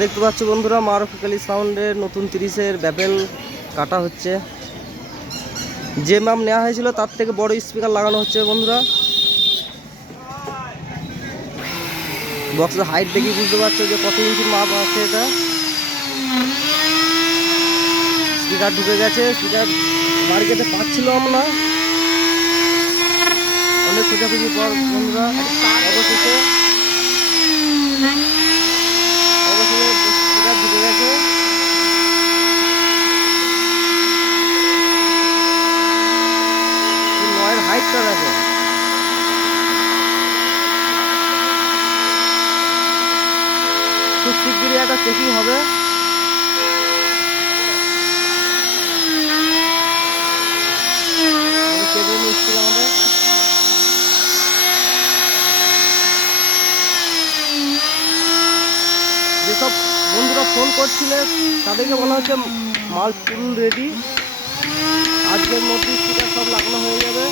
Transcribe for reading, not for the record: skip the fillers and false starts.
দেখতে পাচ্ছ বন্ধুরা, মারুফিকালি সাউন্ডের নতুন 30-এর ব্যাবেল কাটা হচ্ছে। যে মাপ নেওয়া হয়েছিল তার থেকে বড় স্পিকার লাগানো হচ্ছে বন্ধুরা। বক্সের হাইট দেখি বুঝতে পারছো যে কত ইঞ্চির মাপ আছে। এটা স্পিকার ঢুকে গেছে, স্পিকার মার্কেটে পাচ্ছিলাম না, অনেক খোঁজাখুঁজি পর বন্ধুরা অবশেষে স্পিকার ঢুকে গেছে। নয়ের হাইটটা দেখো, খুব শিগগিরই একটা চেকিং হবে। কেবল মুশকিল আমাদের। যেসব বন্ধুরা ফোন করছিলে তাদেরকে বলা হচ্ছে মাল ফুল রেডি, আজকের মধ্যে স্পিকার সব লাগানো হয়ে যাবে।